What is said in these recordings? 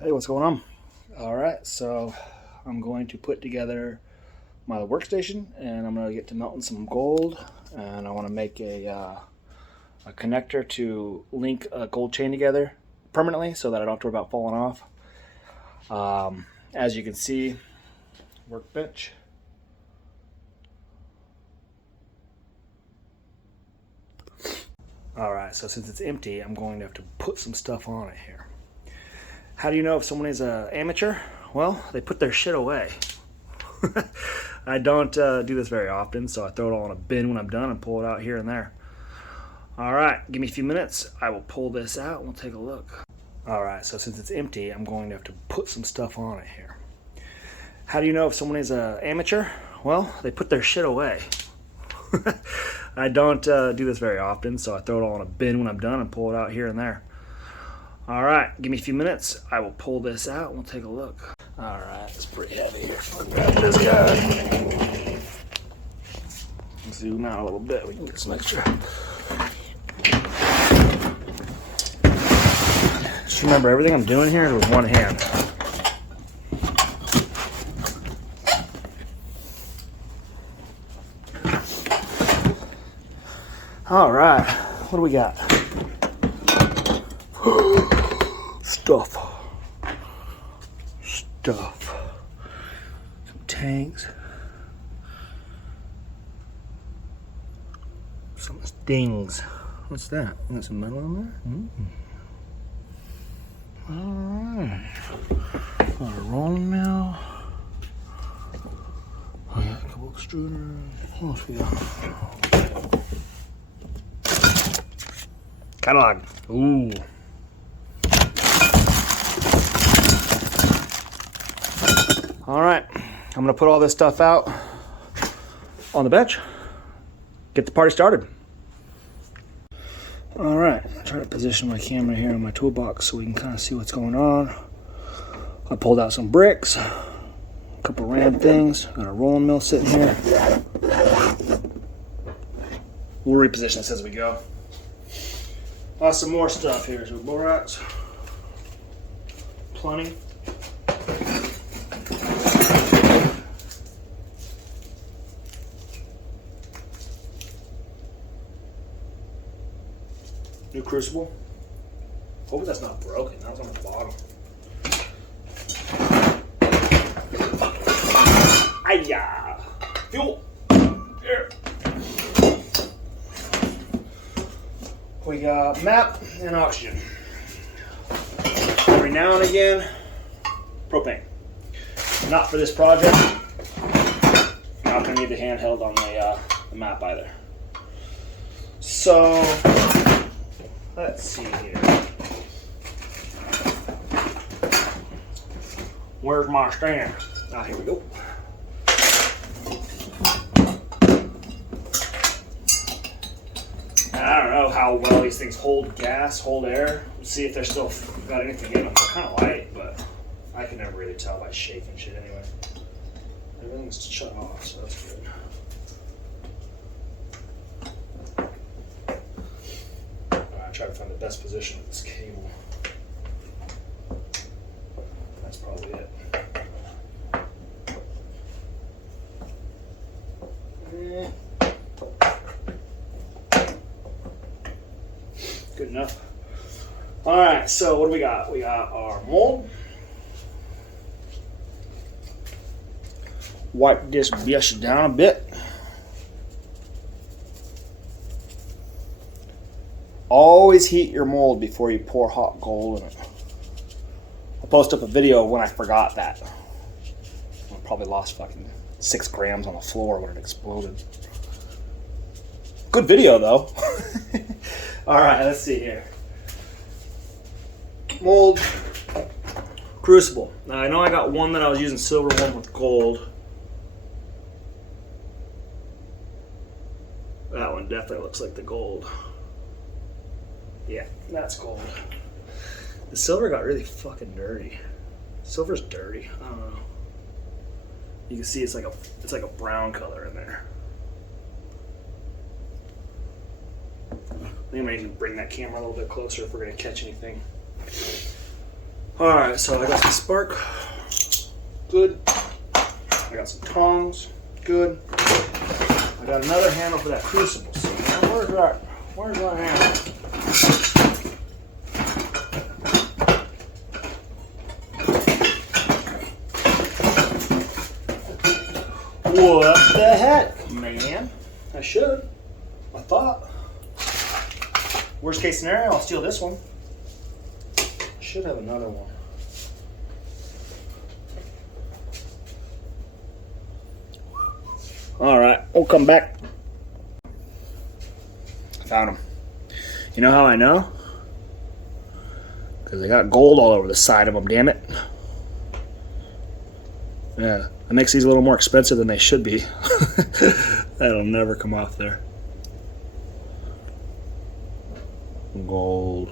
Hey, what's going on? All right, so I'm going to put together my workstation, and I'm going to get to melting some gold, and I want to make a connector to link a gold chain together permanently so that I don't have to worry about falling off. As you can see, workbench. All right, so since it's empty, I'm going to have to put some stuff on it here. How do you know if someone is an amateur? Well, they put their shit away. I don't do this very often, so I throw it all in a bin when I'm done and pull it out here and there. All right, give me a few minutes. I will pull this out and we'll take a look. All right, so since it's empty, I'm going to have to put some stuff on it here. How do you know if someone is an amateur? Well, they put their shit away. I don't do this very often, so I throw it all in a bin when I'm done and pull it out here and there. All right, give me a few minutes. I will pull this out and we'll take a look. All right, it's pretty heavy here. I'll grab this guy. Zoom out a little bit. We can get some extra. Just remember, everything I'm doing here is with one hand. All right, what do we got? Stuff. Some tanks. Some stings. What's that? Got some metal in there? Alright. Got a rolling mill. Oh yeah, a couple extruders. What else we got? Catalog. Ooh. All right, I'm gonna put all this stuff out on the bench, get the party started. All right, I'll try to position my camera here on my toolbox so we can kind of see what's going on. I pulled out some bricks, a couple random things, got a rolling mill sitting here. We'll reposition this as we go. Some more stuff here, so borax, plenty. New crucible. Hope that's not broken. That was on the bottom. Ayah! Fuel! There. We got map and oxygen. Every now and again, propane. Not for this project. Not going to need the handheld on the map either. So, let's see here. Where's my stand? Ah, here we go. And I don't know how well these things hold gas, hold air. Let's see if they're still got anything in them. They're kind of light, but I can never really tell by shaking shit anyway. Everything's shut off, so that's good. Try to find the best position of this cable. That's probably it. Good enough. All right, so what do we got? We got our mold. Wipe this bitch down a bit. Always heat your mold before you pour hot gold in it. I'll post up a video when I forgot that. I probably lost fucking 6 grams on the floor when it exploded. Good video though. All right, let's see here. Mold, crucible. Now I know I got one that I was using silver, one with gold. That one definitely looks like the gold. Yeah, that's gold. The silver got really fucking dirty. Silver's dirty. I don't know. You can see it's like a brown color in there. I think I might even bring that camera a little bit closer if we're gonna catch anything. Alright, so I got some spark. Good. I got some tongs. Good. I got another handle for that crucible. So now where's that handle? What the heck, man? I should. I thought. Worst case scenario, I'll steal this one. I should have another one. All right, we'll come back. Found them. You know how I know? Because they got gold all over the side of them, damn it. Yeah, that makes these a little more expensive than they should be. That'll never come off there. Gold.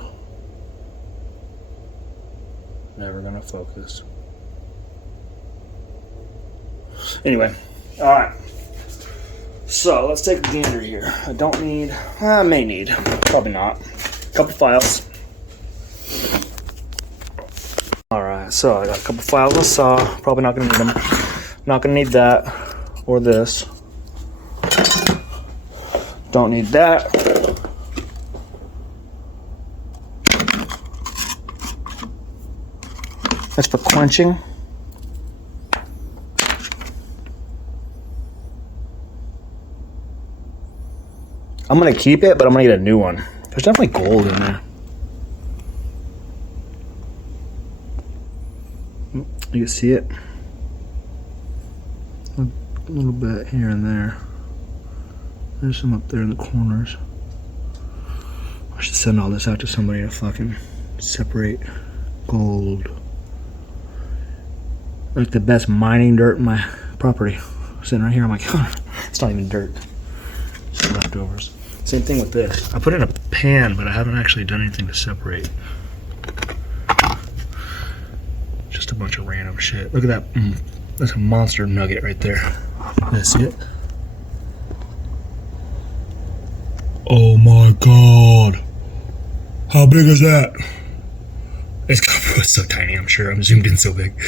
Never gonna focus. Anyway, all right. So let's take a gander here. I don't need, I may need, probably not. A couple files. All right, so I got a couple files on saw. Probably not gonna need them. Not gonna need that or this. Don't need that. That's for quenching. I'm gonna keep it, but I'm gonna get a new one. There's definitely gold in there. You can see it. A little bit here and there. There's some up there in the corners. I should send all this out to somebody to fucking separate gold. Like the best mining dirt in my property. Sitting right here, I'm like, it's not even dirt. It's leftovers. Same thing with this. I put it in a pan, but I haven't actually done anything to separate. Just a bunch of random shit. Look at that. That's a monster nugget right there. That's it. Oh my god. How big is that? It's so tiny, I'm sure. I'm zoomed in so big.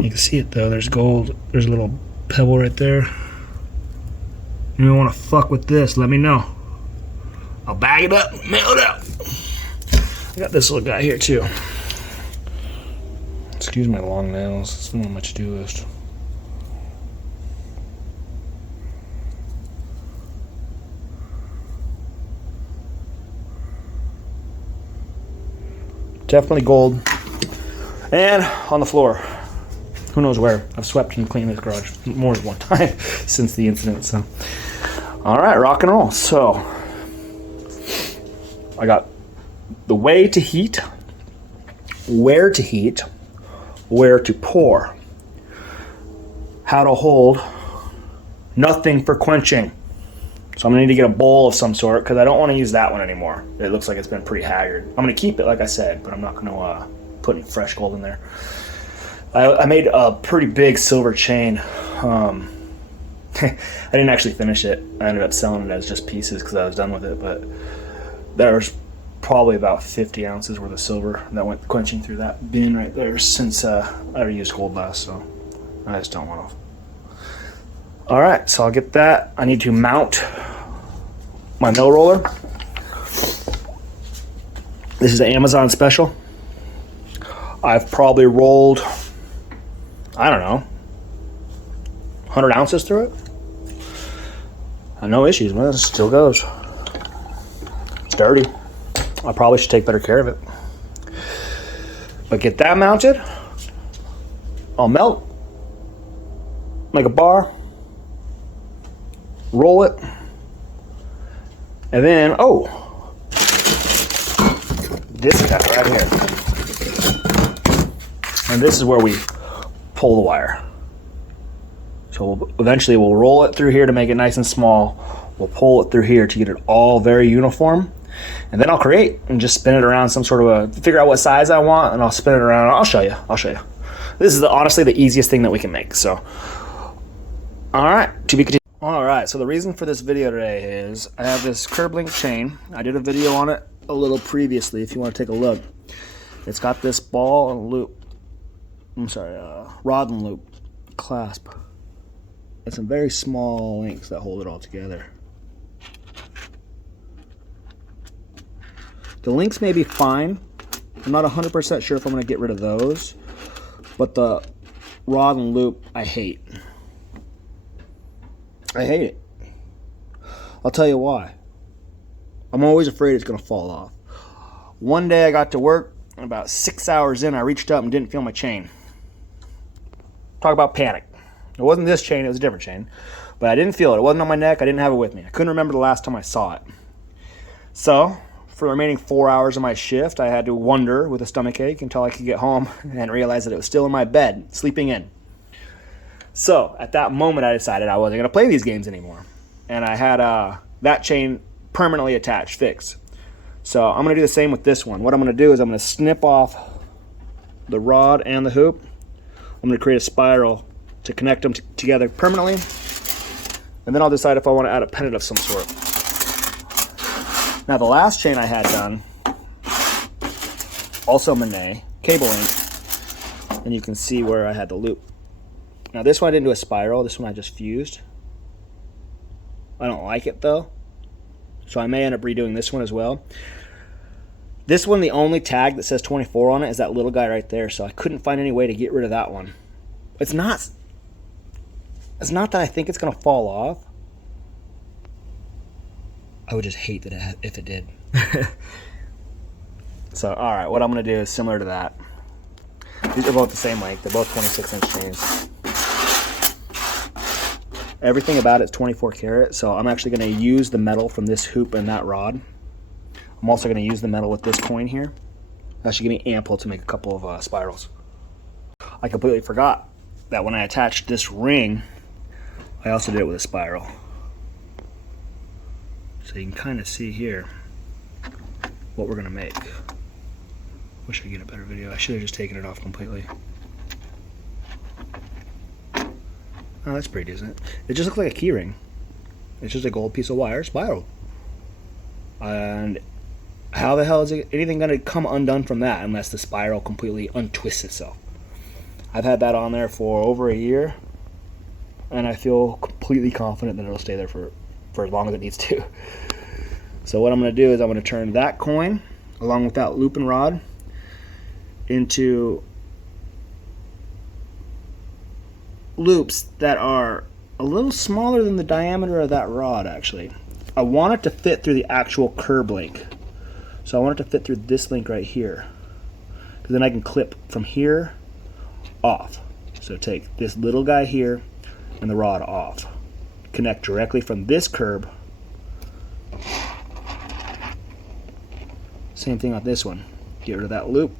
You can see it though. There's gold. There's a little pebble right there. You don't want to fuck with this, let me know. I'll bag it up, mail it out. I got this little guy here too. Excuse my long nails. It's not much to do list. Definitely gold. And on the floor. Who knows where? I've swept and cleaned this garage more than one time since the incident. So, all right, rock and roll. So, I got the way to heat, where to heat, where to pour, how to hold, nothing for quenching. So I'm gonna need to get a bowl of some sort because I don't want to use that one anymore. It looks like it's been pretty haggard. I'm gonna keep it like I said, but I'm not gonna put any fresh gold in there. I made a pretty big silver chain. I didn't actually finish it. I ended up selling it as just pieces because I was done with it, but there was probably about 50 ounces worth of silver that went quenching through that bin right there since I already used gold last, so I just don't want to. All right, so I'll get that. I need to mount my mill roller. This is an Amazon special. I've probably rolled, I don't know, 100 ounces through it. No issues, man. It still goes. It's dirty. I probably should take better care of it. But get that mounted. I'll melt. Make a bar. Roll it. And then, oh, this guy right here. And this is where we pull the wire. So eventually we'll roll it through here to make it nice and small. We'll pull it through here to get it all very uniform. And then I'll create and just spin it around some sort of a, figure out what size I want, and I'll spin it around. I'll show you. This is honestly the easiest thing that we can make. So, all right, to be continued. All right, so the reason for this video today is I have this curb link chain. I did a video on it a little previously if you want to take a look. It's got this ball and loop, rod and loop clasp. And some very small links that hold it all together. The links may be fine. I'm not 100% sure if I'm going to get rid of those, but the rod and loop I hate. I hate it. I'll tell you why. I'm always afraid it's going to fall off. One day I got to work, and about 6 hours in I reached up and didn't feel my chain. Talk about panic. It wasn't this chain, it was a different chain. But I didn't feel it. It wasn't on my neck, I didn't have it with me. I couldn't remember the last time I saw it. So, for the remaining 4 hours of my shift, I had to wonder with a stomachache until I could get home and realize that it was still in my bed, sleeping in. So, at that moment I decided I wasn't going to play these games anymore. And I had that chain permanently attached, fixed. So I'm going to do the same with this one. What I'm going to do is I'm going to snip off the rod and the hoop. I'm going to create a spiral to connect them together permanently. And then I'll decide if I want to add a pennant of some sort. Now the last chain I had done, also mene, cable link. And you can see where I had the loop. Now this one I didn't do a spiral, this one I just fused. I don't like it though. So I may end up redoing this one as well. This one, the only tag that says 24 on it is that little guy right there, so I couldn't find any way to get rid of that one. It's not that I think it's going to fall off. I would just hate that if it did. So, alright, what I'm going to do is similar to that. These are both the same length. They're both 26-inch chains. Everything about it's 24 karat, so I'm actually going to use the metal from this hoop and that rod. I'm also going to use the metal with this coin here. Actually give me ample to make a couple of spirals. I completely forgot that when I attached this ring, I also did it with a spiral. So you can kind of see here what we're going to make. Wish I could get a better video. I should have just taken it off completely. Oh, that's pretty decent. It just looks like a key ring. It's just a gold piece of wire spiraled. And how the hell is anything going to come undone from that unless the spiral completely untwists itself? I've had that on there for over a year, and I feel completely confident that it'll stay there for as long as it needs to. So what I'm going to do is I'm going to turn that coin, along with that loop and rod, into loops that are a little smaller than the diameter of that rod. Actually, I want it to fit through the actual curb link, so I want it to fit through this link right here, because then I can clip from here off. So take this little guy here and the rod off, connect directly from this curb. Same thing on this one, get rid of that loop,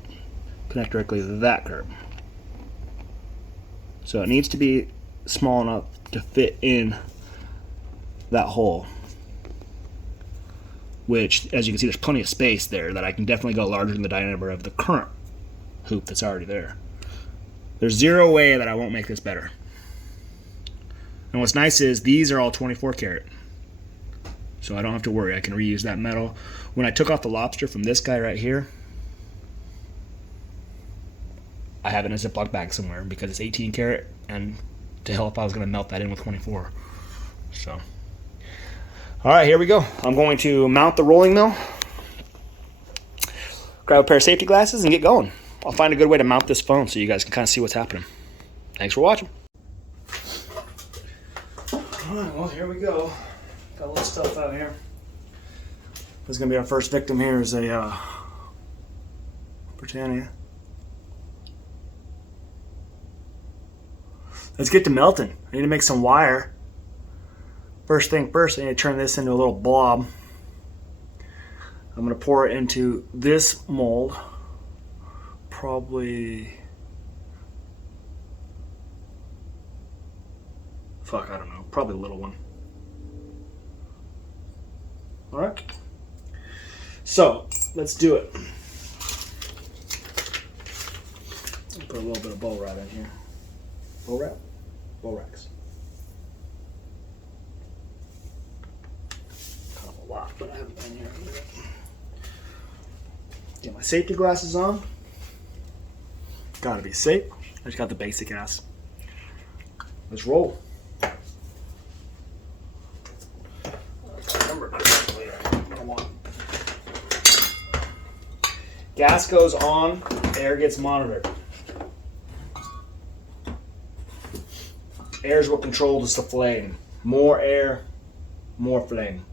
connect directly to that curb. So it needs to be small enough to fit in that hole, which, as you can see, there's plenty of space there that I can definitely go larger than the diameter of the current hoop that's already there. There's zero way that I won't make this better. And what's nice is these are all 24 karat, so I don't have to worry. I can reuse that metal. When I took off the lobster from this guy right here, I have it in a Ziploc bag somewhere because it's 18 karat, and to hell if I was going to melt that in with 24. So, all right, here we go. I'm going to mount the rolling mill, grab a pair of safety glasses, and get going. I'll find a good way to mount this phone so you guys can kind of see what's happening. Thanks for watching. All right, well, here we go. Got a little stuff out here. This is going to be our first victim here is a Britannia. Let's get to melting. I need to make some wire. First thing first, I need to turn this into a little blob. I'm going to pour it into this mold. Probably, I don't know, probably a little one. All right. So, let's do it. Put a little bit of bowl wrap in here. Bowl wrap? Borax. Kind of a lot, but I have it in here. Get my safety glasses on. Gotta be safe. I just got the basic ass. Let's roll. Come on. Gas goes on, air gets monitored. Air is what controls the flame. More air, more flame.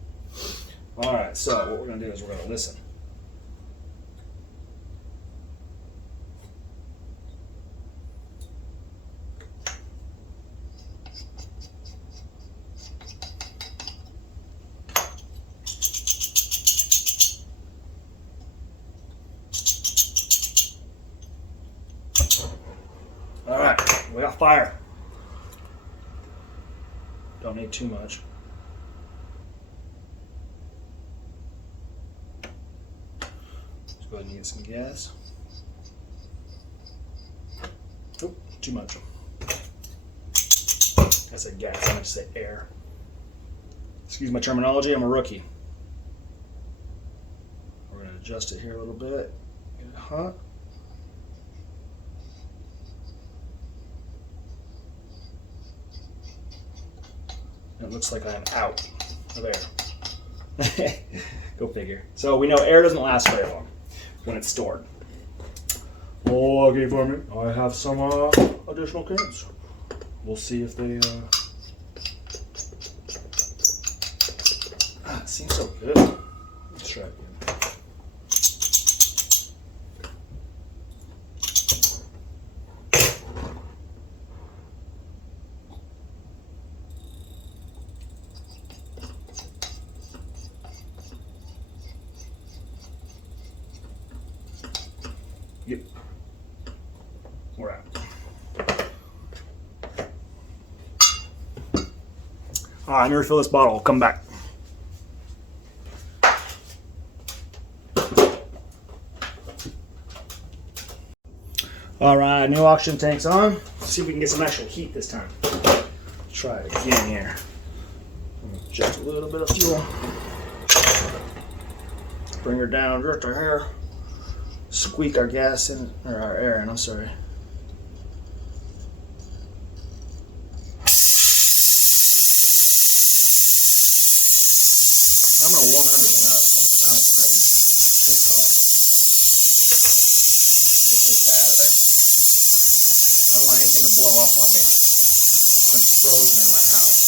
All right, so what we're gonna do is we're gonna listen. All right, we got fire. Don't need too much. Let's go ahead and get some gas. Oh, too much. I said gas, I meant to say air. Excuse my terminology, I'm a rookie. We're going to adjust it here a little bit. Get it hot. It looks like I'm out of air. Go figure. So we know air doesn't last very long when it's stored. Okay, for me, I have some additional cans. We'll see if they. It seems so good. Let's try it again. Yep. We're out. All right, I'm gonna refill this bottle. I'll come back. All right, new oxygen tank's on. Let's see if we can get some actual heat this time. Try it again here. Just a little bit of fuel. Bring her down just a hair. Squeak our gas in, or our air in, I'm sorry. I'm gonna warm everything up, so I'm kind of spraying shit hot. Just take that out of there. I don't want anything to blow up on me. It's been frozen in my house.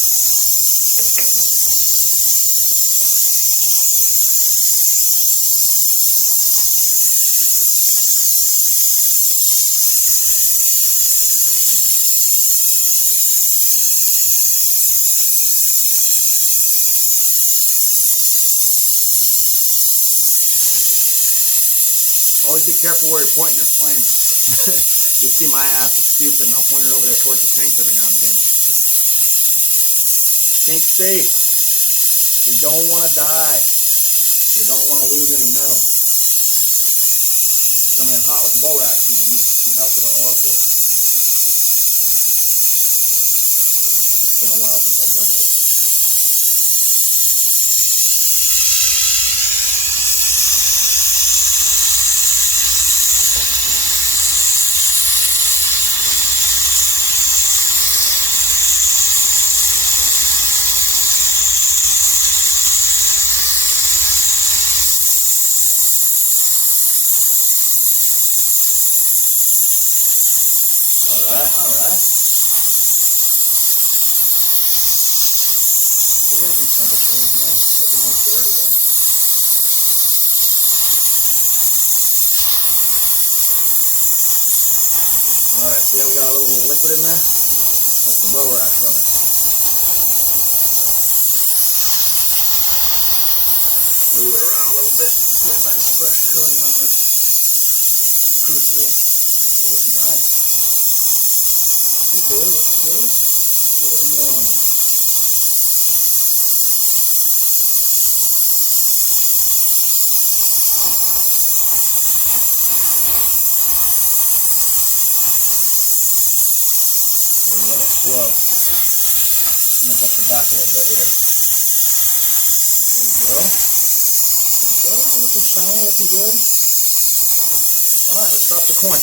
Always be careful where you're pointing your flame. You'll see my ass is stupid and I'll point it over there towards the tank every now and again. Think safe. We don't want to die. We don't want to lose any metal. Coming in hot with the bolt action, you melted all off this. It's been a while since I've done this. Alright. We're getting some temperature in here. It's looking all dirty though. Alright, see how we got a little liquid in there? That's the blow ash running. Move it around a little bit. Get a nice fresh coating on this crucible. Actually, looks nice. Looks good, looks good. Put a little more on there. We'll let it flow. Smoke up the back a little bit here. There we go. There we go. Looking shiny, looking good. Alright, let's drop the coin.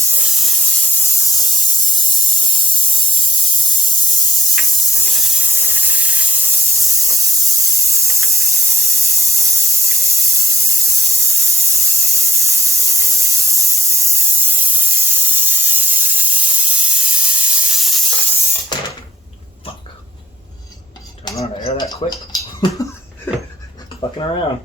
Fuck. Don't know how to air that quick. Fucking around.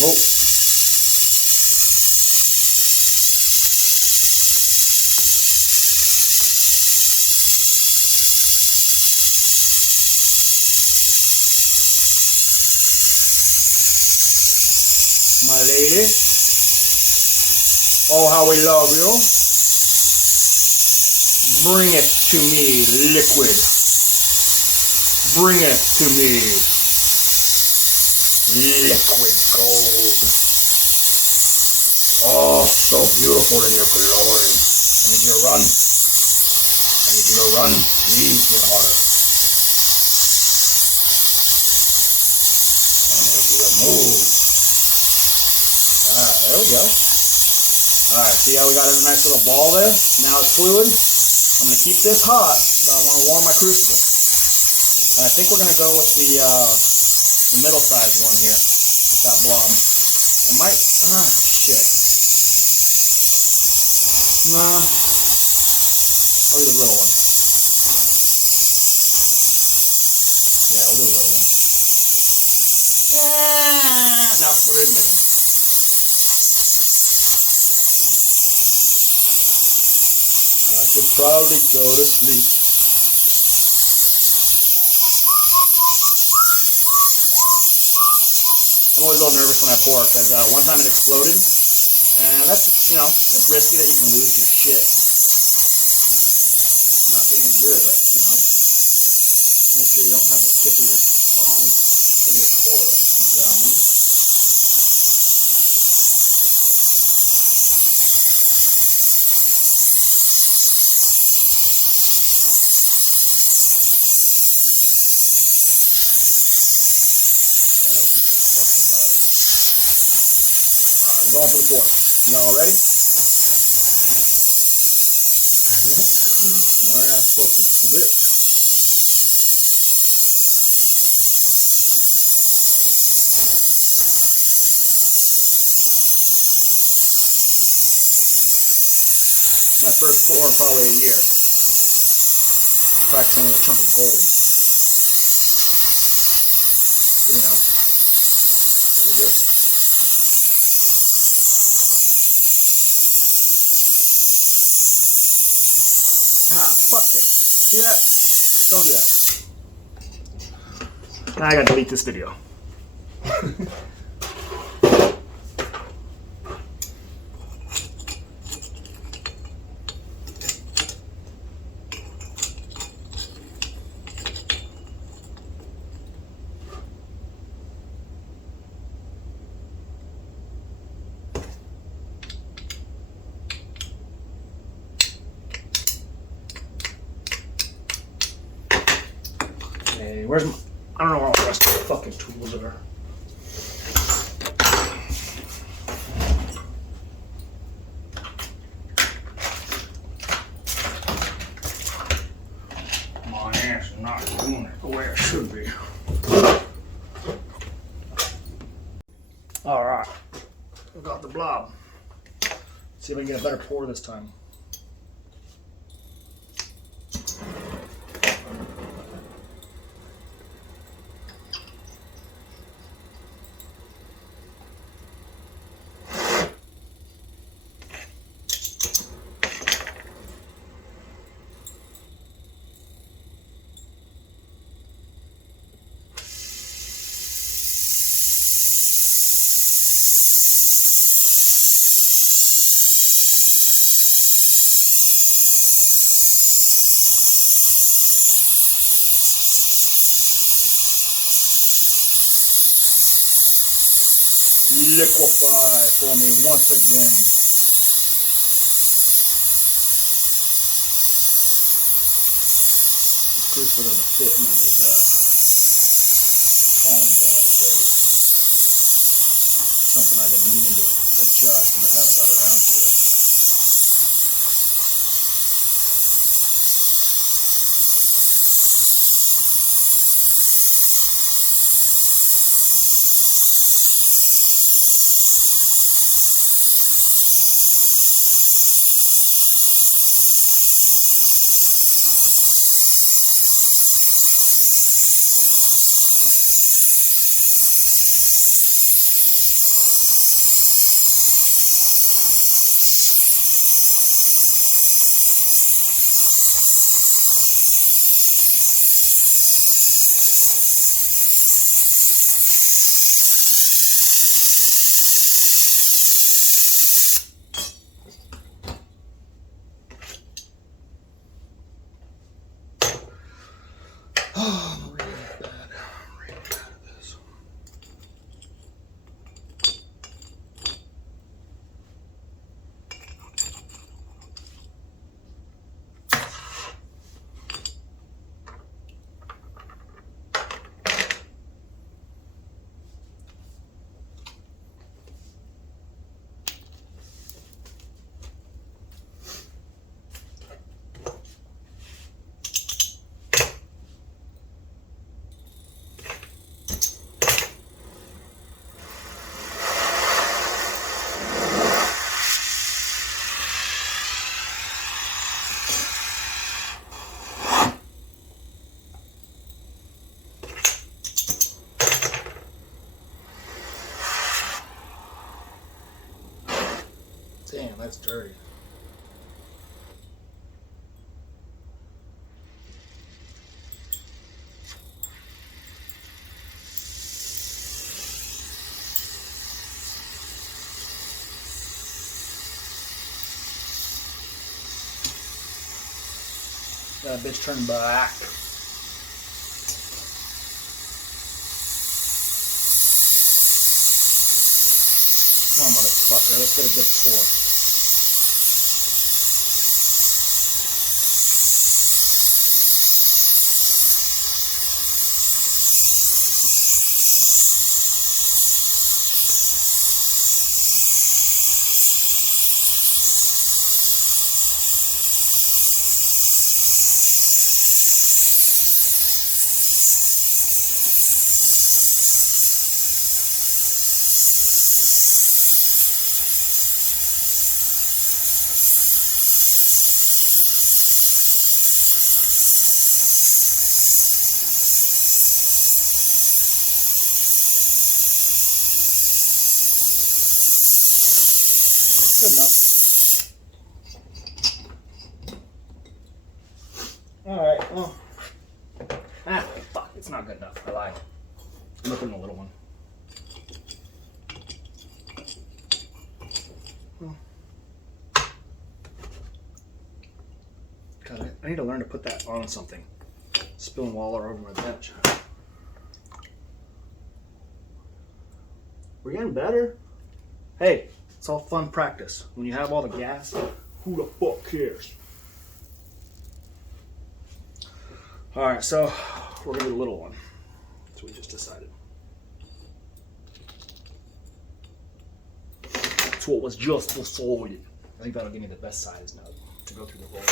Go. My lady, oh how we love you. Bring it to me, liquid. Bring it to me, liquid gold. Oh, so beautiful in your glory. I need you to run. I need you to run. Please, sweetheart. I need you to move. Alright, there we go. Alright, see how we got a nice little ball there? Now it's fluid. I'm going to keep this hot, but I want to warm my crucible. And I think we're going to go with the middle size one here. With that blob. It might, shit. Nah. I'll do the little one. Yeah, we'll do the little one. No, we'll do the big one. I should probably go to sleep. I'm always a little nervous when I pour because one time it exploded, and that's, it's risky that you can lose your shit. It's not dangerous, make sure you don't have the tip of your palm in your pour it down. Alright, we're going for the pour. Y'all ready? Alright, fucking flip. My first pour in probably a year. Practicing with a chunk of gold. But what we do. Fuck it. See that? Don't do that. Now I gotta delete this video. Hey, where's my... I don't know where all the rest of the fucking tools are. My ass is not doing it the way it should be. Alright. We got the blob. Let's see if we can get a better pour this time. liquefy for me once again. Crucible doesn't fit in these tongs all that great. Something I've been meaning to adjust, but I haven't got around to it. Oh, I'm really bad at this. Damn, that's dirty. That bitch turned black. Come on, motherfucker, let's get a good pour. Good enough. Alright, well. Fuck, it's not good enough. I lied. I'm looking at the little one. Well. God, I need to learn to put that on something. Spilling water over my bench. We're getting better. Hey. It's all fun practice. When you have all the gas, who the fuck cares? Alright, so we're gonna do the little one. That's what we just decided. That's what was just decided. I think that'll give me the best size nut to go through the roller.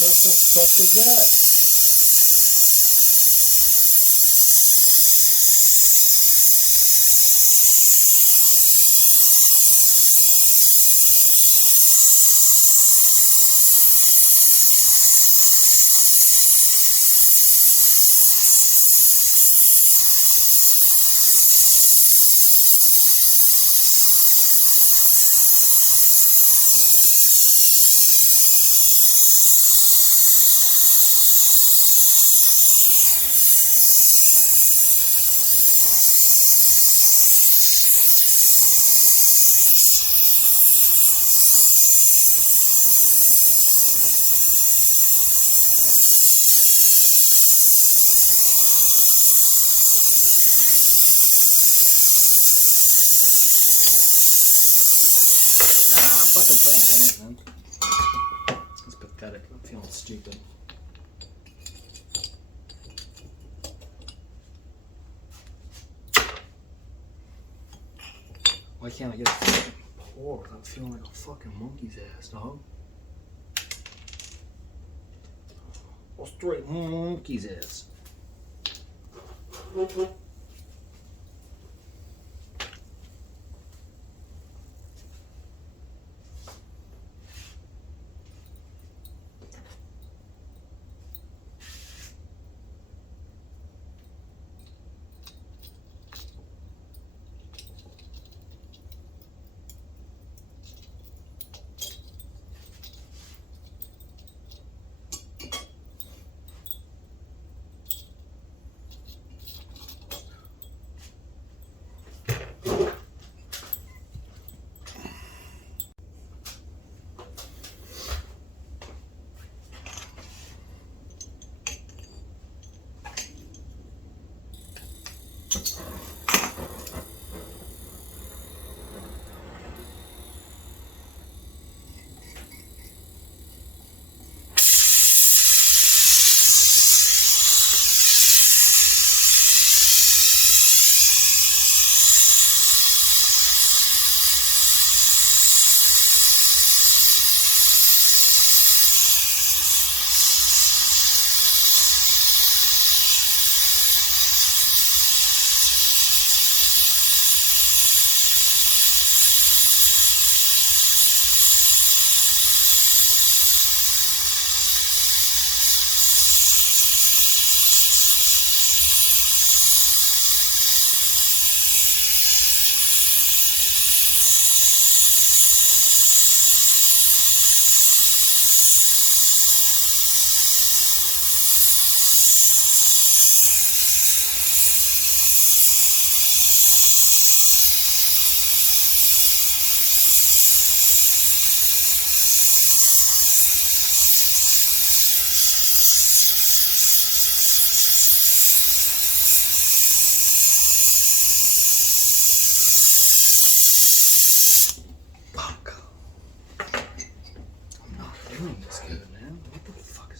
What the fuck is that? I'm fucking playing games, man. It's pathetic. I'm feeling stupid. Why can't I get a fucking pour without feeling like a fucking monkey's ass, dog? A straight monkey's ass. What's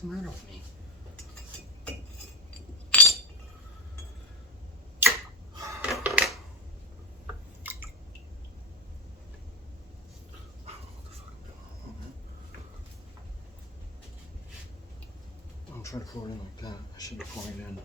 the matter with me? I'm trying to pour it in like that. I should be pouring it in.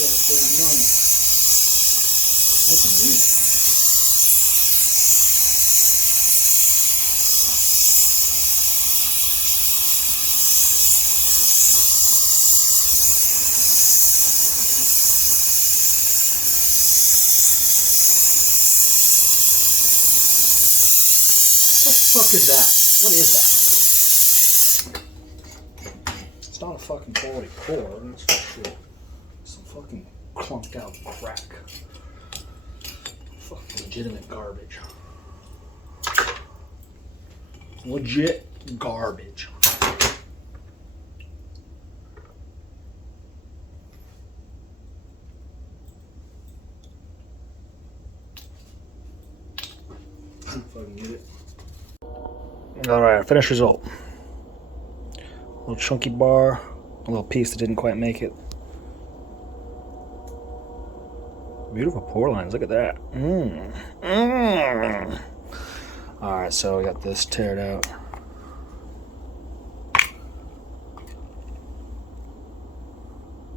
goddamn money. That's amazing. What the fuck is that? What is that? It's not a fucking quality core, that's for sure. Some fucking clunked out crack. Fucking legitimate garbage. Legit garbage. Fucking get it. Alright, finished result. A little chunky bar, a little piece that didn't quite make it. Beautiful pour lines, look at that. Alright, so we got this teared out.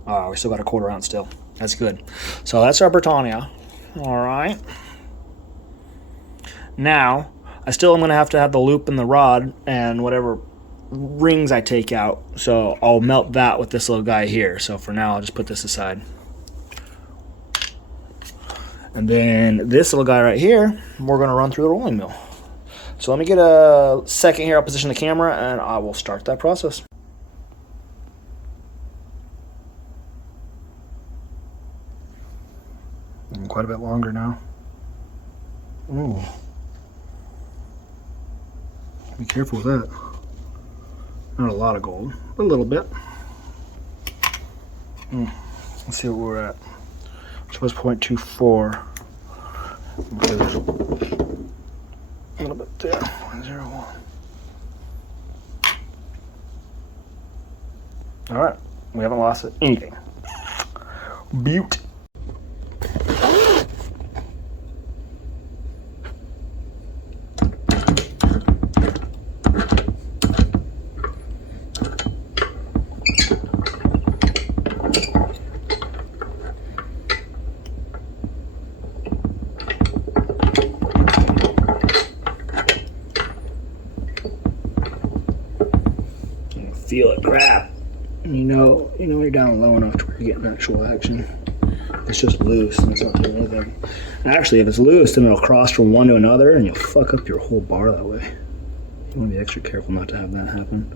Oh, we still got a 1/4 ounce still. That's good. So that's our Britannia. Alright. Now, I still am going to have the loop and the rod and whatever rings I take out. So I'll melt that with this little guy here. So for now, I'll just put this aside. And then this little guy right here, we're going to run through the rolling mill. So let me get a second here. I'll position the camera and I will start that process. And quite a bit longer now. Ooh. Be careful with that. Not a lot of gold, but a little bit. Let's see what we're at. So it's 0.24. Okay, there's a little bit there. 0.01. All right, we haven't lost anything. Beaut. Feel it grab. And you know you're down low enough to where you're getting actual action. It's just loose and it's not doing anything. And actually, if it's loose, then it'll cross from one to another and you'll fuck up your whole bar that way. You want to be extra careful not to have that happen.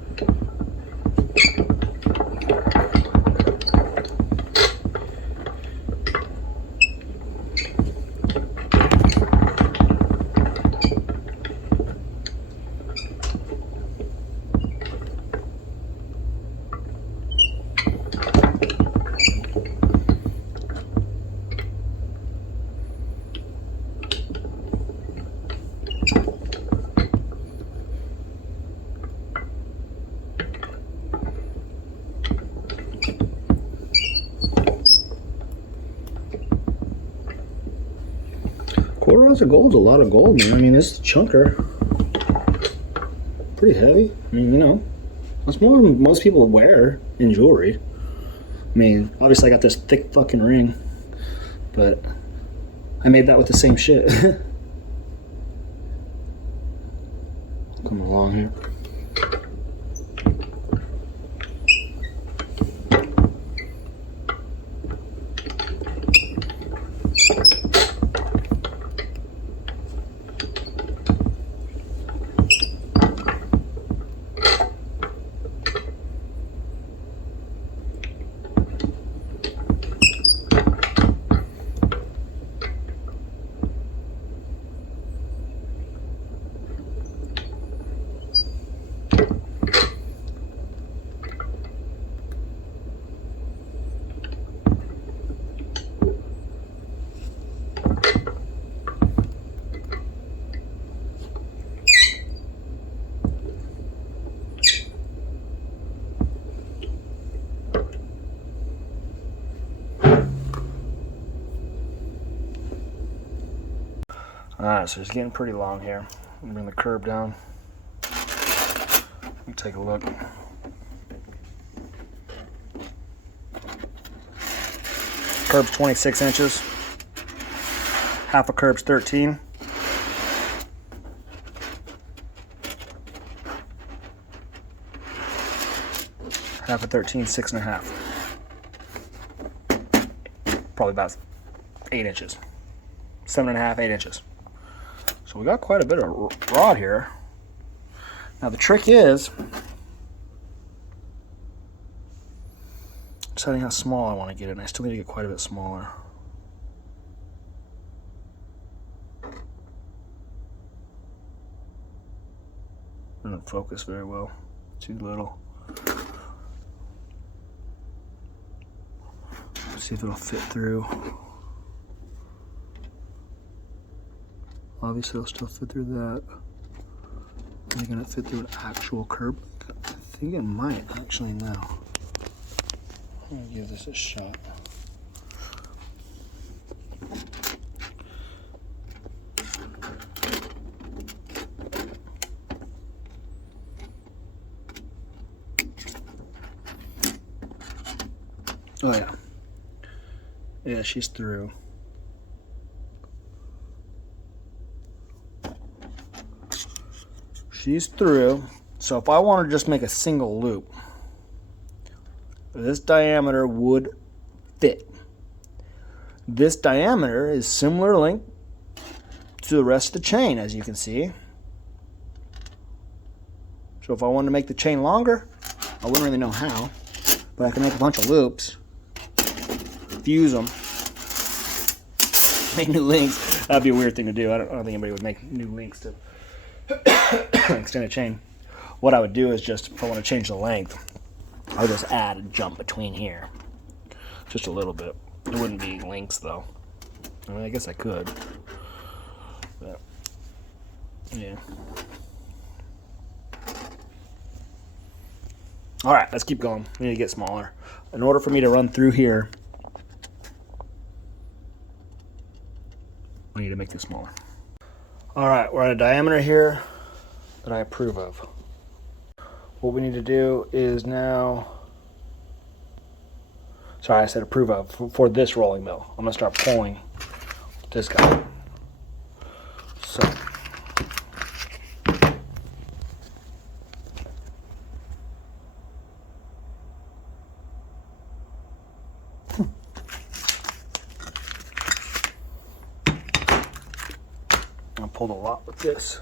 $1/4 ounce of gold's a lot of gold, man. I mean, it's a chunker. Pretty heavy. I mean, you know, that's more than most people wear in jewelry. I mean, obviously I got this thick fucking ring, but I made that with the same shit. Come along here. Alright, so it's getting pretty long here. Bring the curb down. Let me take a look. curb's 26 inches. Half a curb's 13. Half of 13, 6.5. Probably about 8 inches. 7.5, 8 inches. So we got quite a bit of rod here. Now the trick is deciding how small I want to get it, and I still need to get quite a bit smaller. Doesn't focus very well. Too little. Let's see if it'll fit through. Obviously it'll still fit through that. Are you gonna fit through an actual curb? I think it might actually now. I'm gonna give this a shot. Oh yeah. Yeah, she's through. She's through. So if I want to just make a single loop, this diameter would fit. This diameter is similar length to the rest of the chain, as you can see. So if I wanted to make the chain longer, I wouldn't really know how, but I can make a bunch of loops, fuse them, make new links. That'd be a weird thing to do. I don't think anybody would make new links to extend a chain. What I would do is just, if I want to change the length, I would just add a jump between here. Just a little bit. It wouldn't be links though. I mean, I guess I could. But, yeah. Alright, let's keep going. We need to get smaller. In order for me to run through here, I need to make this smaller. Alright, we're at a diameter here that I approve of. What we need to do is now, sorry, I said approve of, for this rolling mill. I'm going to start pulling this guy. So, I pulled a lot with this.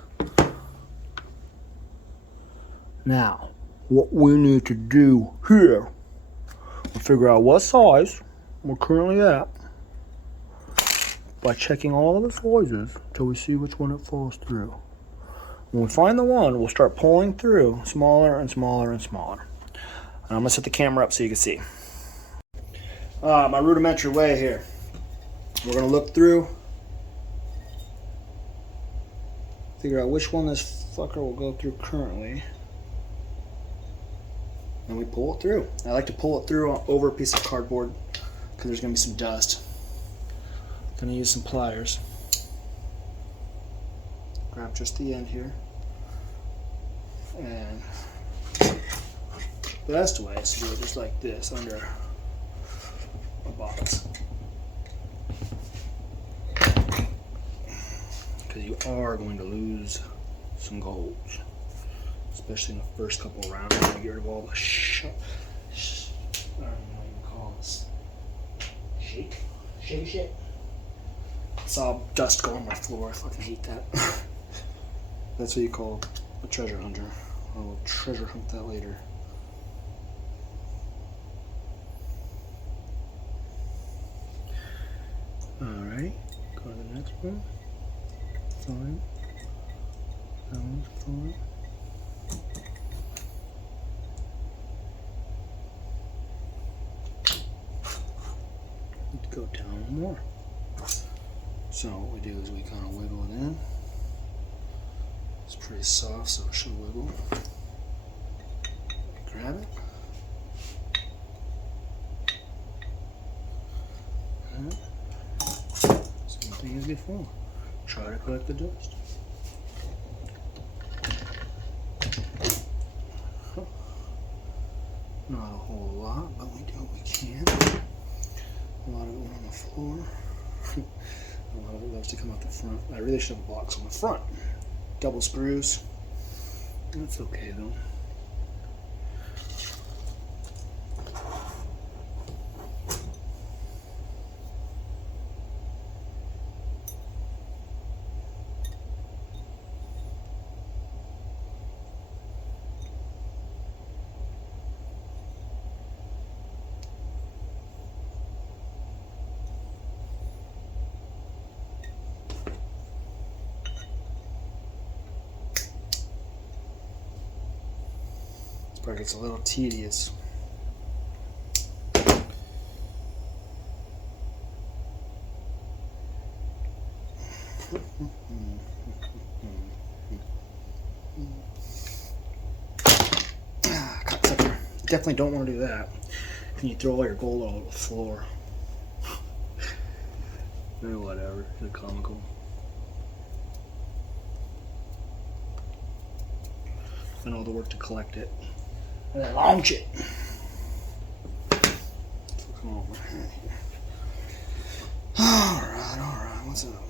Now, what we need to do here, we'll figure out what size we're currently at by checking all of the sizes until we see which one it falls through. When we find the one, we'll start pulling through smaller and smaller and smaller. And I'm gonna set the camera up so you can see. My rudimentary way here. We're gonna look through, figure out which one this fucker will go through currently. And we pull it through. I like to pull it through over a piece of cardboard because there's going to be some dust. Going to use some pliers. Grab just the end here. And the best way is to do it just like this under a box. Because you are going to lose some golds. Especially in the first couple of rounds, you get rid of all the I don't know what you call this. Shake shit. I saw dust go on my floor. I fucking hate that. That's what you call a treasure hunter. I will treasure hunt that later. Alright, go to the next one. Fine. That one's fine. Go down more. So what we do is we kind of wiggle it in. It's pretty soft, so it should wiggle. Grab it. And same thing as before. Try to collect the dust. Not a whole lot, but we do what we can. A lot of it went on the floor. A lot of it loves to come out the front. I really should have a box on the front. Double screws. That's okay though. But it's a little tedious. Cocksucker. Definitely don't want to do that. And you throw all your gold all over the floor. Or whatever. It's comical. And all the work to collect it. And then launch it. So come over here. Alright. What's up?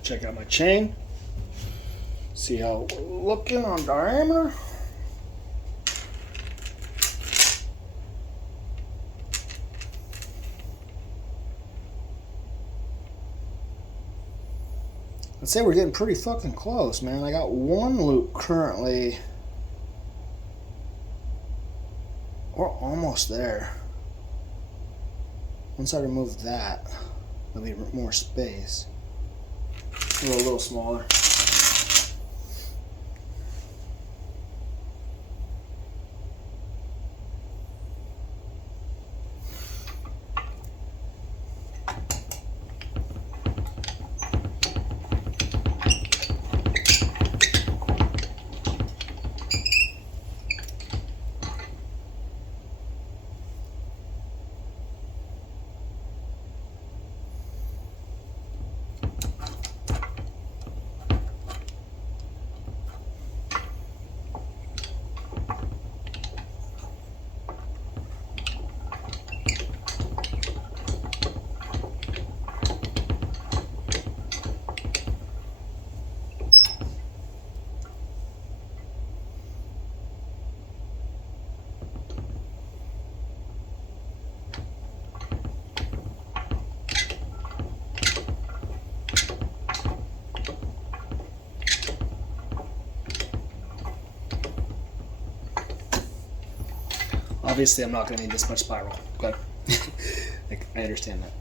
Check out my chain. See how we're looking on diameter. I'd say we're getting pretty fucking close, man. I got one loop currently. We're almost there. Once I remove that, there'll be more space. A little smaller. Obviously, I'm not going to need this much spiral, but I understand that.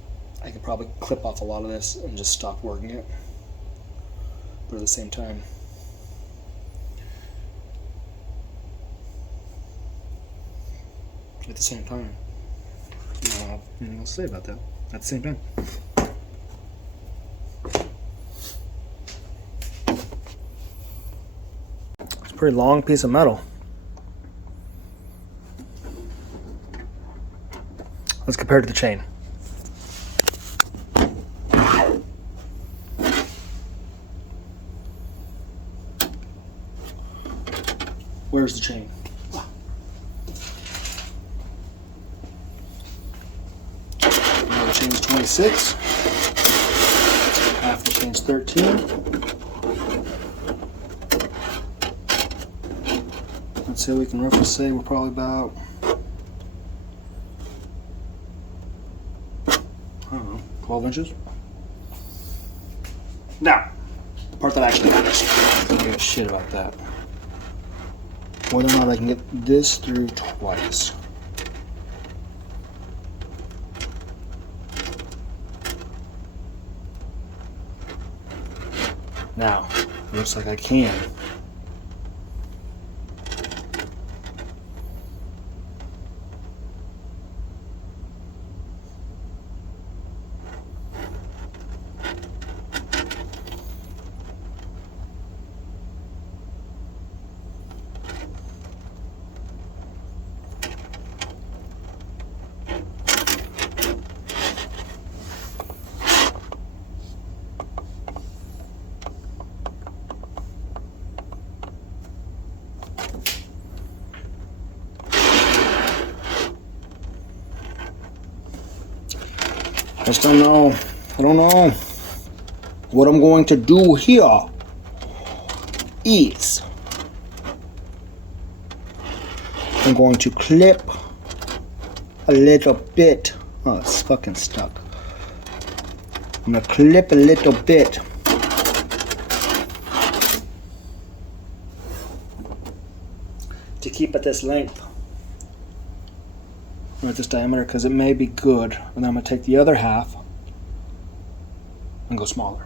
I could probably clip off a lot of this and just stop working it. But at the same time, I don't have anything else to say about that. At the same time. It's a pretty long piece of metal. Let's compare it to the chain. Where's the chain? The chain is 26. Change 13. Let's say we can roughly say we're probably about, I don't know, 12 inches. Now, the part that actually matters. I don't give a shit about that. Whether or not I can get this through twice. Now, looks like I can. I just don't know. I don't know. What I'm going to do here is I'm going to clip a little bit. Oh, it's fucking stuck. I'm going to clip a little bit to keep at this length. Or this diameter, because it may be good, and then I'm going to take the other half and go smaller.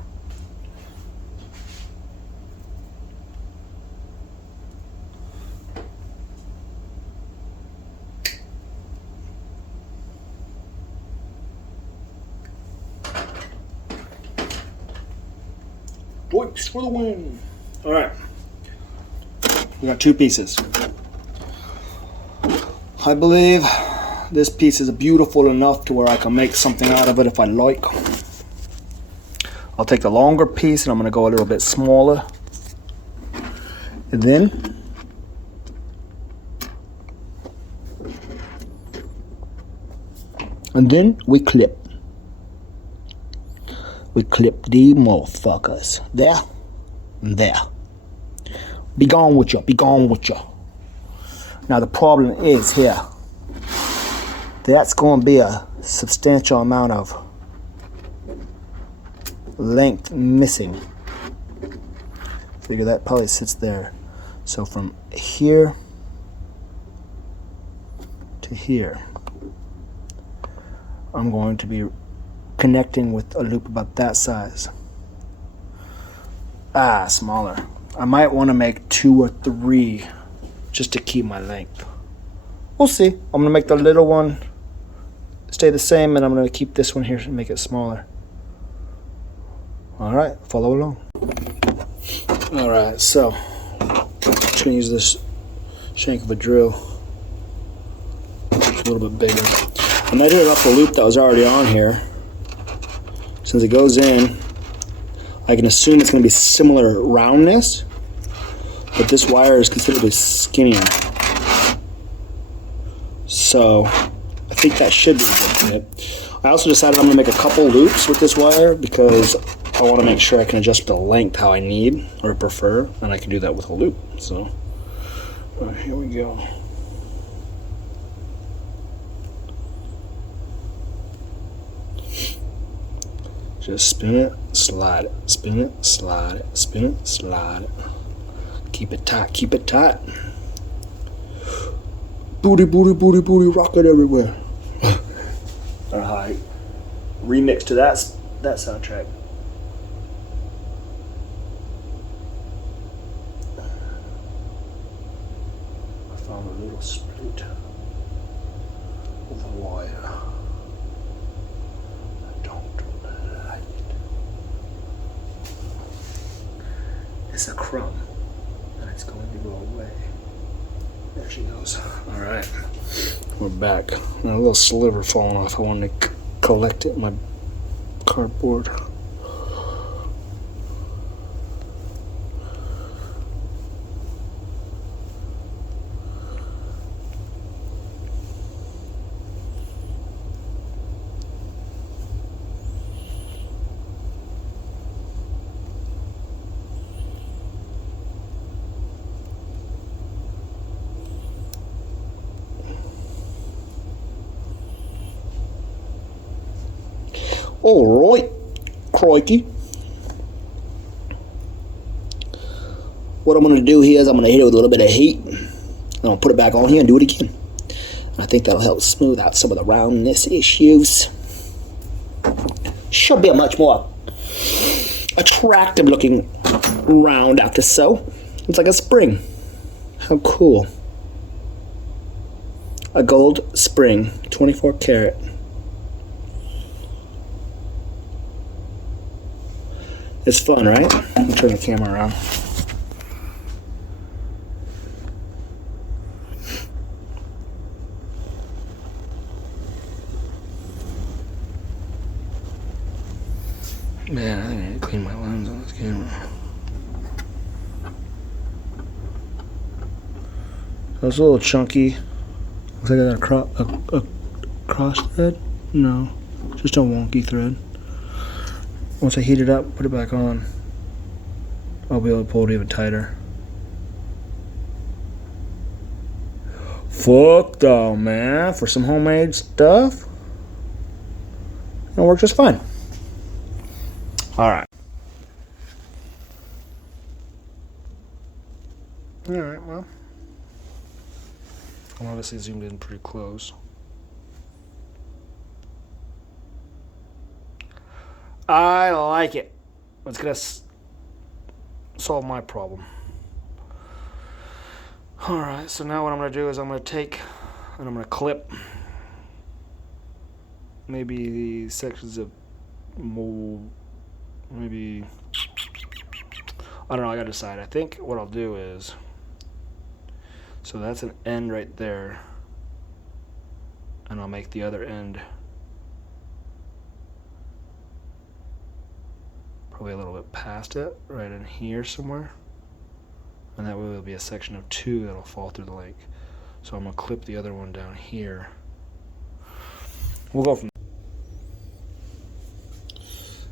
Whoops for the win! Alright, we got two pieces. I believe this piece is beautiful enough to where I can make something out of it if I like. I'll take the longer piece and I'm going to go a little bit smaller. And then we clip. We clip the motherfuckers. There. And there. Be gone with you. Be gone with you. Now the problem is here. That's going to be a substantial amount of length missing. Figure that probably sits there. So from here to here, I'm going to be connecting with a loop about that size. Smaller. I might want to make 2 or 3 just to keep my length. We'll see. I'm going to make the little one stay the same, and I'm going to keep this one here and make it smaller. Alright, follow along. Alright, so I'm just going to use this shank of a drill. It's a little bit bigger. I measured it off the loop that was already on here. Since it goes in, I can assume it's going to be similar roundness, but this wire is considerably skinnier. So I think that should be a good fit. I also decided I'm going to make a couple loops with this wire because I want to make sure I can adjust the length how I need or prefer, and I can do that with a loop. So here we go. Just spin it, slide it, spin it, slide it, spin it, slide it. Keep it tight, keep it tight. Booty, booty, booty, booty, rock it everywhere. I don't know how I remix to that soundtrack. I found a little split of the wire. It's a crumb, and it's going to go away. There she goes. All right, we're back. Now, a little sliver falling off. I wanted to collect it in my cardboard. Alright, crikey. What I'm going to do here is I'm going to hit it with a little bit of heat. I'm going to put it back on here and do it again. I think that'll help smooth out some of the roundness issues. Should be a much more attractive looking round after so. It's like a spring. How cool. A gold spring, 24 karat. It's fun, right? I'll turn the camera around. Man, I need to clean my lens on this camera. That's a little chunky. Looks like I got a cross thread. No, just a wonky thread. Once I heat it up, put it back on, I'll be able to pull it even tighter. Fuck though, man. For some homemade stuff, it'll work just fine. Alright. Alright, well. I'm obviously zoomed in pretty close. I like it. It's gonna solve my problem. Alright, so now what I'm gonna do is I'm gonna take and I'm gonna clip maybe the sections of maybe, I don't know, I gotta decide. I think what I'll do is, so that's an end right there, and I'll make the other end probably a little bit past it, right in here somewhere, and that way there'll be a section of 2 that'll fall through the lake. So I'm gonna clip the other one down here. We'll go from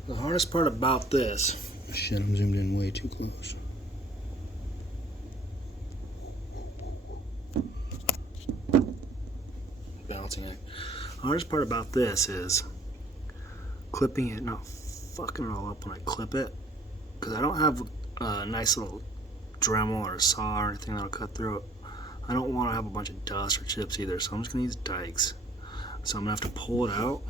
the hardest part about this. Shit, I'm zoomed in way too close. Balancing it. The hardest part about this is clipping it, not fucking it all up when I clip it, because I don't have a nice little Dremel or a saw or anything that'll cut through it. I don't want to have a bunch of dust or chips either, so I'm just gonna use dikes. So I'm gonna have to pull it out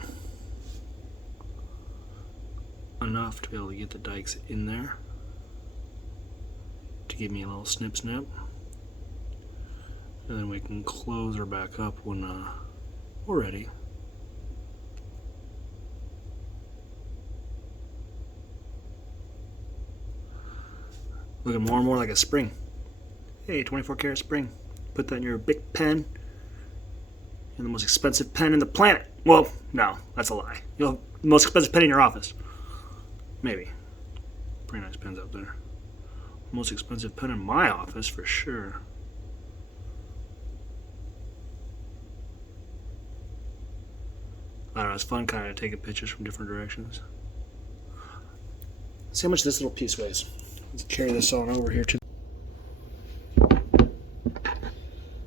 enough to be able to get the dikes in there to give me a little snip snip, and then we can close her back up when we're ready. Looking more and more like a spring. Hey, 24 karat spring. Put that in your big pen. You're the most expensive pen in the planet. Well, no, that's a lie. You'll have the most expensive pen in your office. Maybe. Pretty nice pens out there. Most expensive pen in my office for sure. I don't know, it's fun kind of taking pictures from different directions. See how much this little piece weighs. Let's carry this on over here to.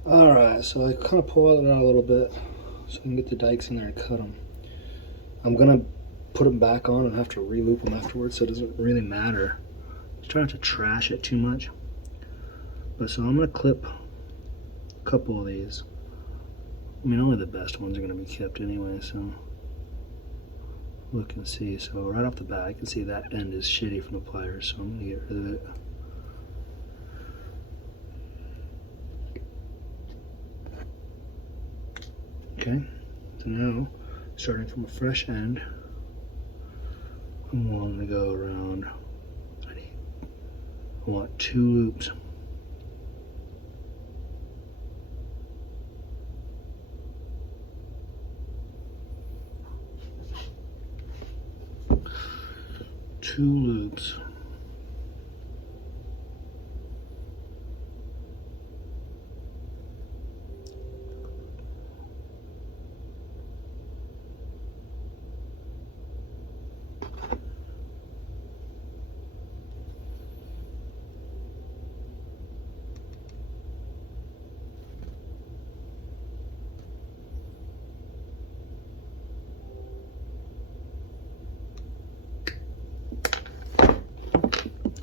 Alright, so I kind of pull it out a little bit so I can get the dikes in there and cut them. I'm going to put them back on and have to re-loop them afterwards, so it doesn't really matter. Just try not to trash it too much. But so I'm going to clip a couple of these. I mean, only the best ones are going to be kept anyway, so look and see. So right off the bat, I can see that end is shitty from the pliers, so I'm going to get rid of it. Okay, so now, starting from a fresh end, I'm willing to go around. I want 2 loops. Two loops.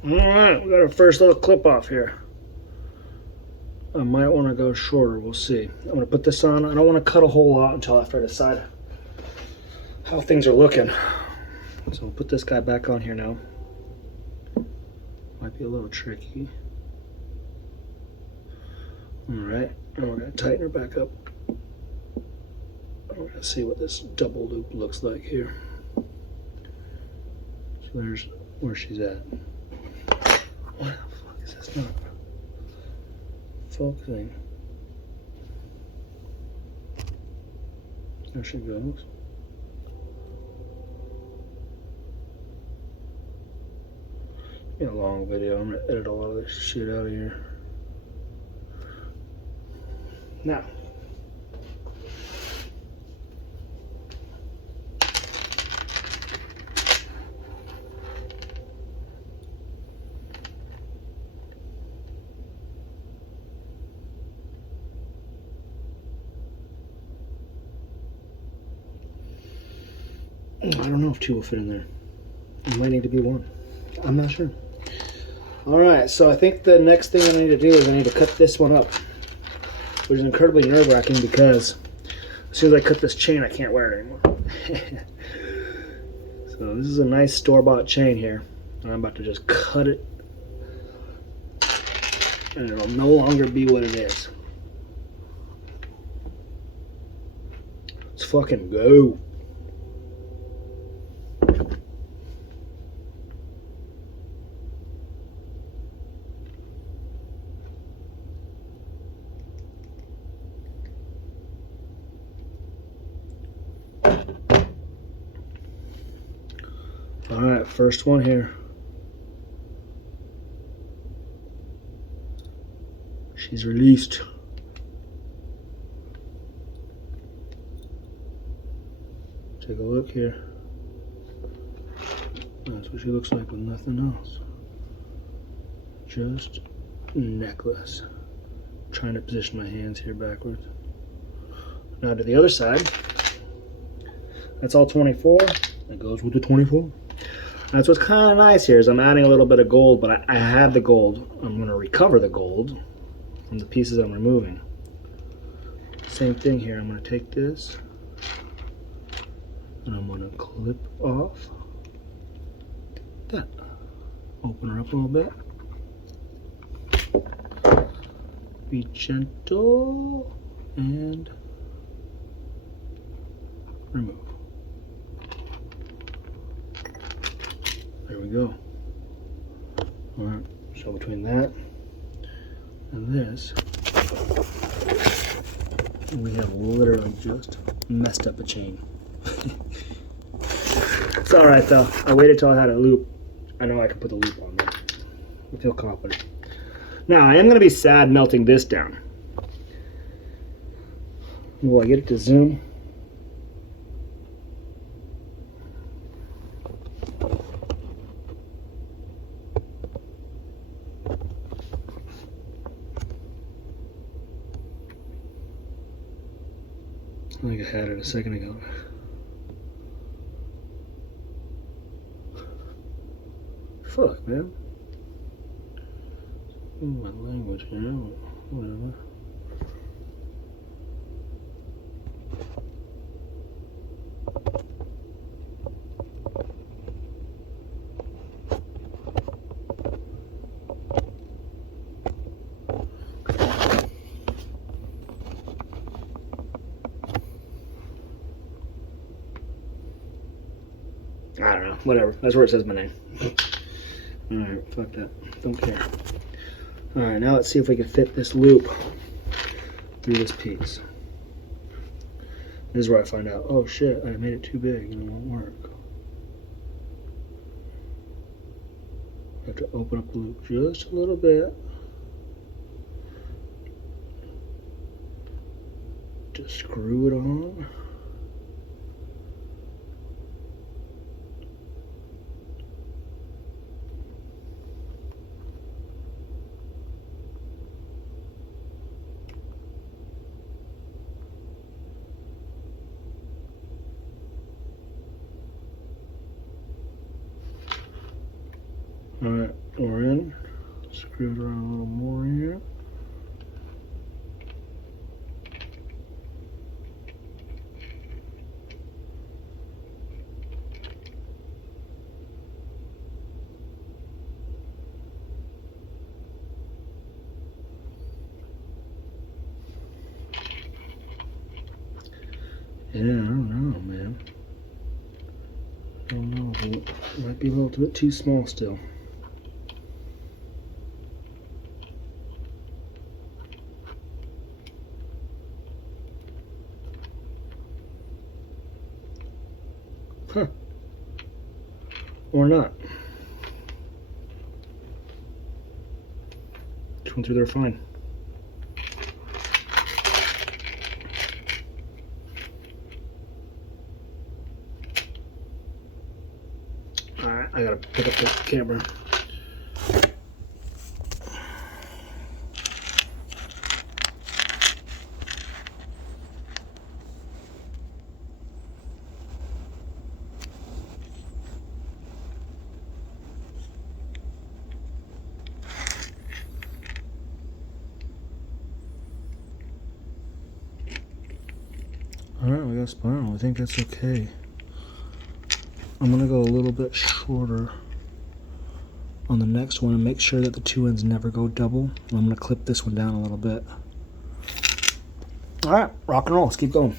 Alright, we got our first little clip off here. I might want to go shorter, we'll see. I'm going to put this on. I don't want to cut a whole lot until after I decide how things are looking. So we'll put this guy back on here now. Might be a little tricky. Alright, and we're going to tighten her back up. We're going to see what this double loop looks like here. So there's where she's at. What the fuck is this not focusing? There she goes. Be a long video. I'm gonna edit a lot of this shit out of here. Now, I don't know if two will fit in there. It might need to be one. I'm not sure. Alright, so I think the next thing I need to do is I need to cut this one up, which is incredibly nerve-wracking because as soon as I cut this chain, I can't wear it anymore. So this is a nice store-bought chain here, and I'm about to just cut it, and it'll no longer be what it is. Let's fucking go. Alright, first one here. She's released. Take a look here. That's what she looks like with nothing else. Just necklace. I'm trying to position my hands here backwards. Now to the other side. That's all 24. That goes with the 24. That's what's kind of nice here is I'm adding a little bit of gold, but I have the gold. I'm going to recover the gold from the pieces I'm removing. Same thing here. I'm going to take this and I'm going to clip off that. Open her up a little bit. Be gentle and remove. There we go. Alright, so between that and this, we have literally just messed up a chain. It's alright though. I waited till I had a loop. I know I can put the loop on there. I feel confident. Now, I am going to be sad melting this down. Will I get it to zoom? I think I had it a second ago. Fuck, man. My language, you know, whatever. I don't know, whatever. That's where it says my name. Alright, fuck that. Don't care. Alright, now let's see if we can fit this loop through this piece. This is where I find out, oh shit, I made it too big and it won't work. I have to open up the loop just a little bit. To screw it on. Alright, more in. Screw it around a little more here. Yeah, I don't know, man. I don't know. It might be a little bit too small still. Huh. Or not. Just went through there fine. Alright, I gotta pick up the camera. Alright, we got a spiral. I think that's okay. I'm gonna go a little bit shorter on the next one and make sure that the two ends never go double. And I'm gonna clip this one down a little bit. Alright, rock and roll. Let's keep going.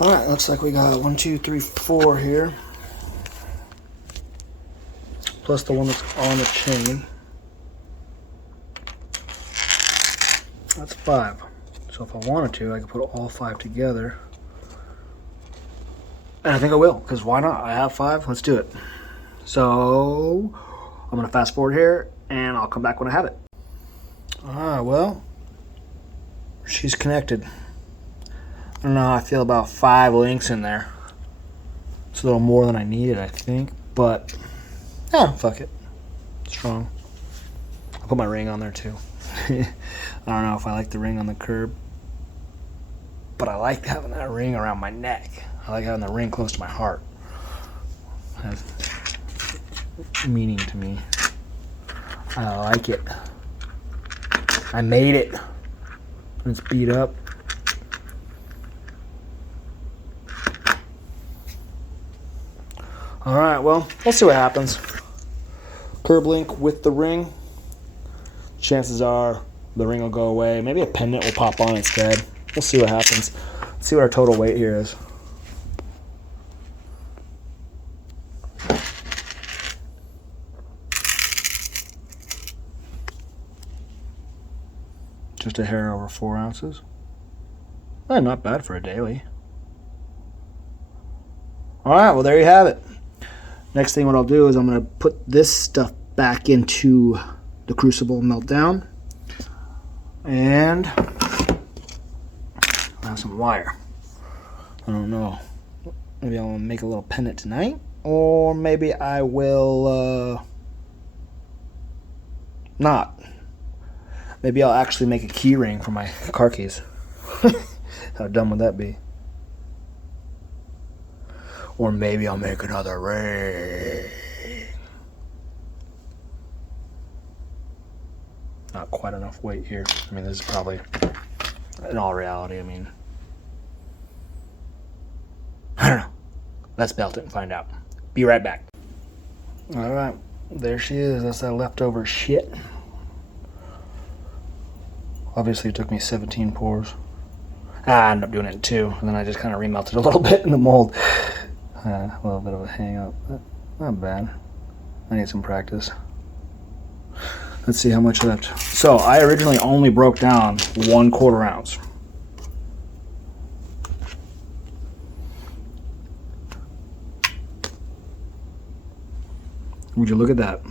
Alright, looks like we got 1, 2, 3, 4 here. Plus the one that's on the chain. That's 5. So if I wanted to, I could put all 5 together. And I think I will, because why not? I have 5, let's do it. So I'm gonna fast forward here and I'll come back when I have it. Alright, well, she's connected. I don't know how I feel about 5 links in there. It's a little more than I needed, I think, but yeah, fuck it. Strong. I'll put my ring on there too. I don't know if I like the ring on the curb, but I like having that ring around my neck. I like having the ring close to my heart. It has meaning to me. I like it. I made it. It's beat up. Alright, well, we'll see what happens. Curb link with the ring. Chances are the ring will go away. Maybe a pendant will pop on instead. We'll see what happens. Let's see what our total weight here is. Just a hair over 4 ounces. Not bad for a daily. Alright, well there you have it. Next thing what I'll do is I'm going to put this stuff back into the crucible meltdown. And I have some wire. I don't know. Maybe I'll make a little pendant tonight. Or maybe I will not. Maybe I'll actually make a key ring for my car keys. How dumb would that be? Or maybe I'll make another ring. Not quite enough weight here. I mean, this is probably in all reality, I mean, I don't know. Let's belt it and find out. Be right back. All right, there she is. That's that leftover shit. Obviously, it took me 17 pours. I ended up doing it in 2, and then I just kind of remelted a little bit in the mold. A little bit of a hang up. Not bad. I need some practice. Let's see how much left. So I originally only broke down 1/4 ounce. Would you look at that?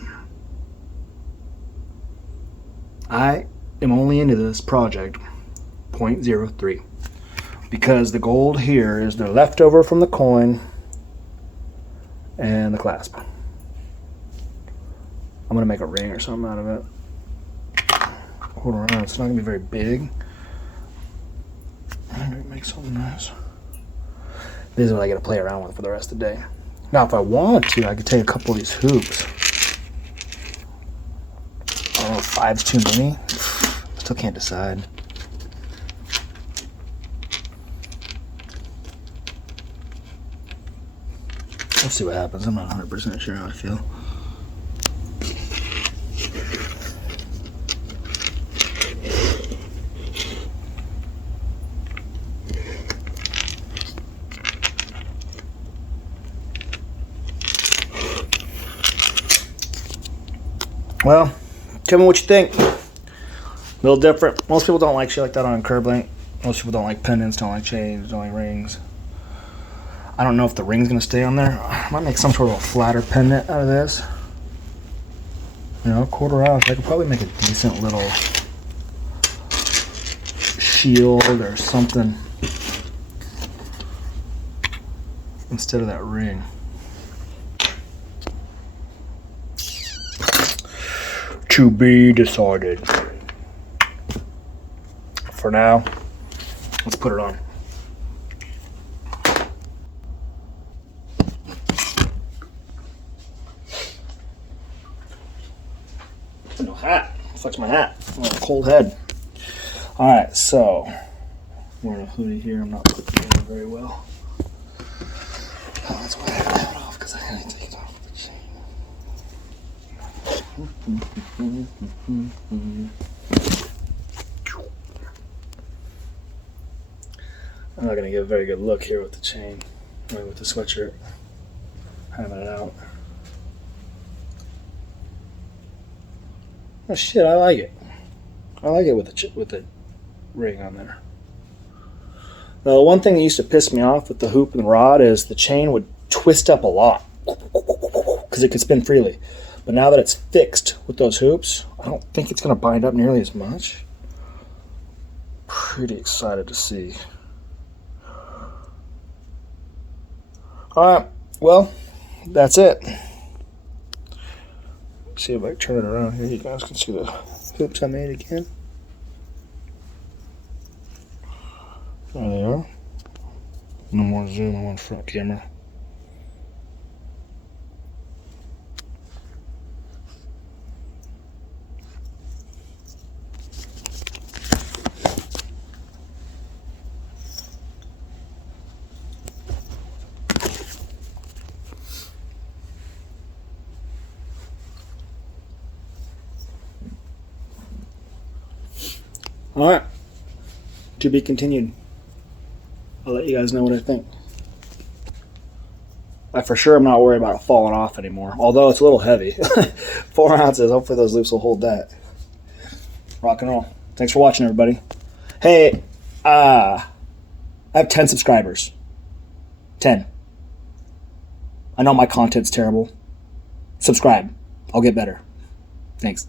I am only into this project 0.03 because the gold here is the leftover from the coin and the clasp. I'm gonna make a ring or something out of it. 1/4 ounce. It's not gonna be very big. I'm gonna make something nice. This is what I gotta play around with for the rest of the day. Now, if I want to, I could take a couple of these hoops. I don't know, 5's too many. Still can't decide. Let's see what happens. I'm not 100% sure how I feel. Well, tell me what you think. A little different. Most people don't like shit like that on a curb link. Most people don't like pendants, don't like chains, don't like rings. I don't know if the ring's gonna stay on there. I might make some sort of a flatter pendant out of this. You know, 1/4 ounce. I could probably make a decent little shield or something instead of that ring. To be decided. For now, let's put it on. No hat. Flex my hat. I'm on a cold head. Alright, so I'm wearing a hoodie here. I'm not putting it in very well. Oh, that's why I have that off, because I had to take it off with the chain. I'm not going to get a very good look here with the chain, or with the sweatshirt. Having it out. Oh shit, I like it. I like it with the ring on there. The one thing that used to piss me off with the hoop and the rod is the chain would twist up a lot because it could spin freely. But now that it's fixed with those hoops, I don't think it's going to bind up nearly as much. Pretty excited to see. Alright, well, that's it. See if I can turn it around here. You guys can see the hoops I made again. There they are. No more zoom on one front camera. Alright, to be continued. I'll let you guys know what I think. I for sure am not worried about it falling off anymore, although it's a little heavy. 4 ounces, hopefully those loops will hold that. Rock and roll. Thanks for watching, everybody. Hey, I have 10 subscribers. 10. I know my content's terrible. Subscribe. I'll get better. Thanks.